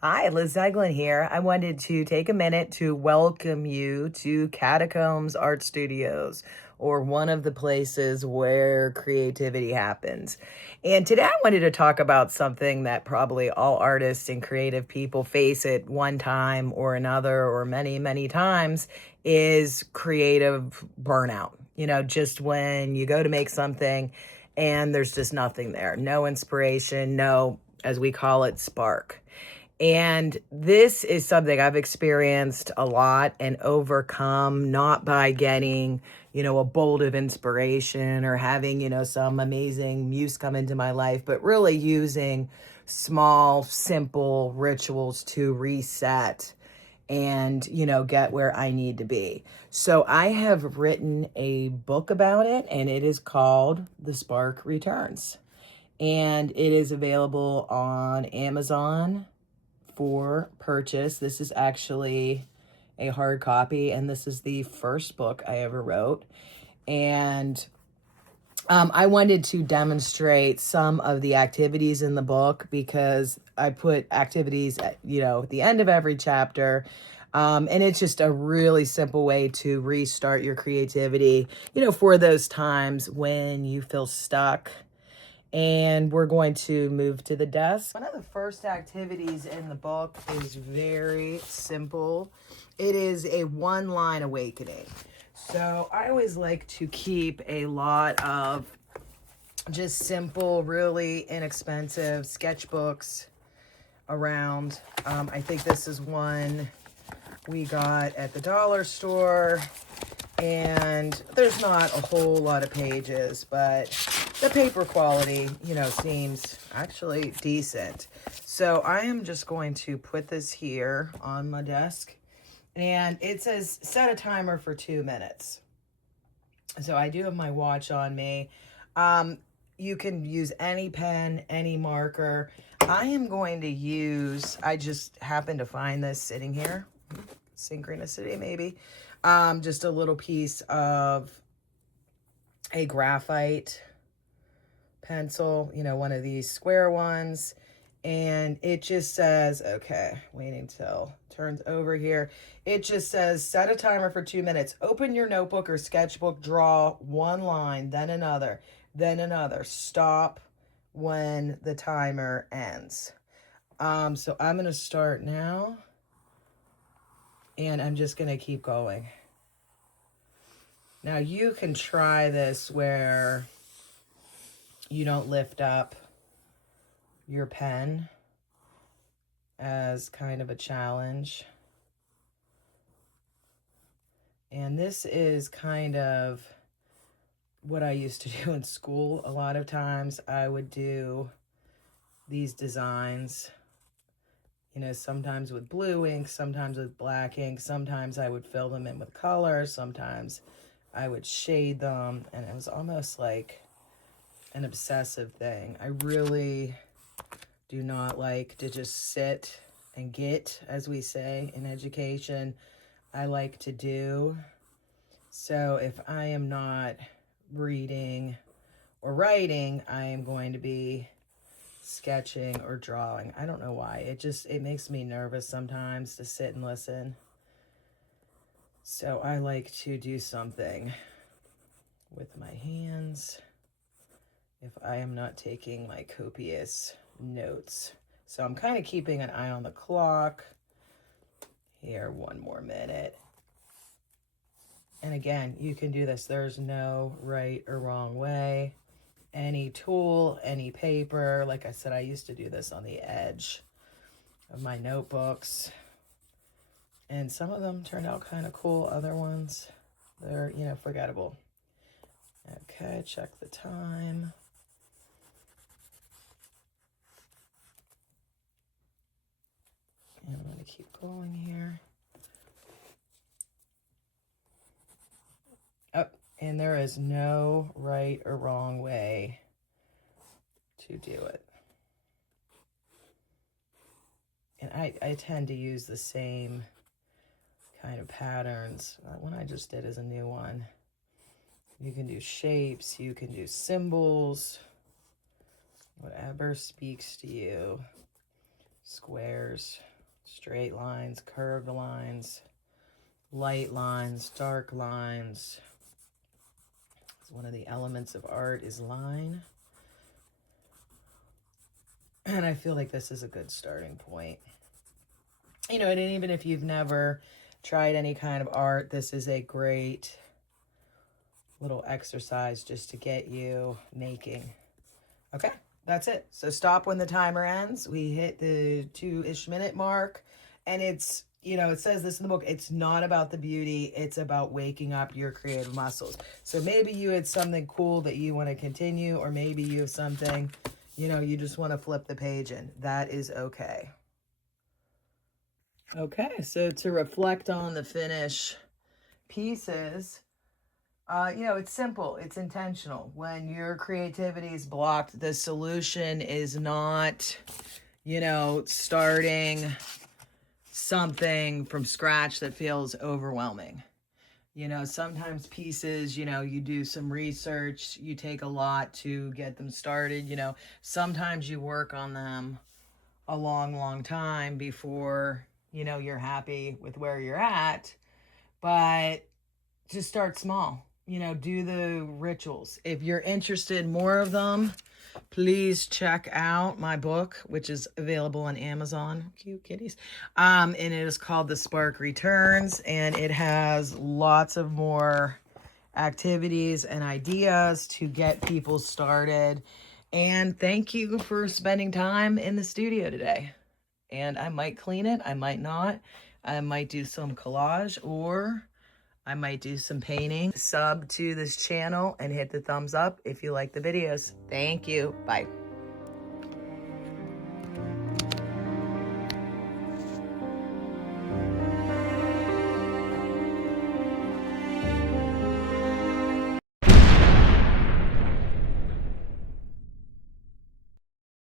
Hi, Liz Zeglin here. I wanted to take a minute to welcome you to Catacombs Art Studios, or one of the places where creativity happens. And today I wanted to talk about something that probably all artists and creative people face at one time or another, or many, many times, is creative burnout. Just when you go to make something and there's just nothing there, no inspiration, no, as we call it, spark. And this is something I've experienced a lot and overcome, not by getting, a bolt of inspiration or having, some amazing muse come into my life, but really using small, simple rituals to reset and, get where I need to be. So I have written a book about it, and it is called The Spark Returns. And it is available on Amazon for purchase. This is actually a hard copy, and this is the first book I ever wrote. And I wanted to demonstrate some of the activities in the book because I put activities at the end of every chapter. And it's just a really simple way to restart your creativity, for those times when you feel stuck. And we're going to move to the desk. One of the first activities in the book is very simple. It is a one-line awakening. So I always like to keep a lot of just simple, really inexpensive sketchbooks around. I think this is one we got at the dollar store. And there's not a whole lot of pages, but the paper quality, seems actually decent. So I am just going to put this here on my desk, and it says set a timer for 2 minutes. So I do have my watch on me. You can use any pen, any marker. I am going to use, I just happened to find this sitting here. Synchronicity, maybe. Just a little piece of a graphite pencil, one of these square ones. And it just says, okay, waiting till it turns over here. It just says, set a timer for 2 minutes. Open your notebook or sketchbook, draw one line, then another, then another. Stop when the timer ends. So I'm going to start now. And I'm just going to keep going. Now you can try this where you don't lift up your pen as kind of a challenge. And this is kind of what I used to do in school. A lot of times I would do these designs, sometimes with blue ink, sometimes with black ink, sometimes I would fill them in with color, sometimes I would shade them, and it was almost like an obsessive thing. I really do not like to just sit and get, as we say in education. I like to do. So if I am not reading or writing, I am going to be sketching or drawing. I don't know why. It makes me nervous sometimes to sit and listen. So I like to do something with my hands if I am not taking my copious notes. So I'm kind of keeping an eye on the clock. Here, 1 more minute. And again, you can do this. There's no right or wrong way. Any tool, any paper. Like I said, I used to do this on the edge of my notebooks. And some of them turned out kind of cool. Other ones, they're, forgettable. Okay, check the time. And I'm going to keep going here. Oh, and there is no right or wrong way to do it. And I tend to use the same kind of patterns. That one I just did is a new one. You can do shapes, you can do symbols, whatever speaks to you. squares, straight lines, curved lines, light lines, dark lines. One of the elements of art is line. And I feel like this is a good starting point. You know, and even if you've never tried any kind of art, this is a great little exercise just to get you making. Okay, that's it. So stop when the timer ends. We hit the 2-ish minute mark, and it's, you know, it says this in the book, it's not about the beauty, it's about waking up your creative muscles. So maybe you had something cool that you want to continue, or maybe you have something, you know, you just want to flip the page in. That is okay. Okay, so to reflect on the finish pieces, you know, it's simple, it's intentional. When your creativity is blocked, the solution is not, you know, starting something from scratch that feels overwhelming. You know, sometimes pieces, you know, you do some research, you take a lot to get them started. You know, sometimes you work on them a long, long time before, you know, you're happy with where you're at. But just start small, you know, do the rituals. If you're interested in more of them, please check out my book, which is available on Amazon. Cute kitties. And it is called The Spark Returns, and it has lots of more activities and ideas to get people started. And thank you for spending time in the studio today. And I might clean it, I might not. I might do some collage, or I might do some painting. Sub to this channel and hit the thumbs up if you like the videos. Thank you. Bye.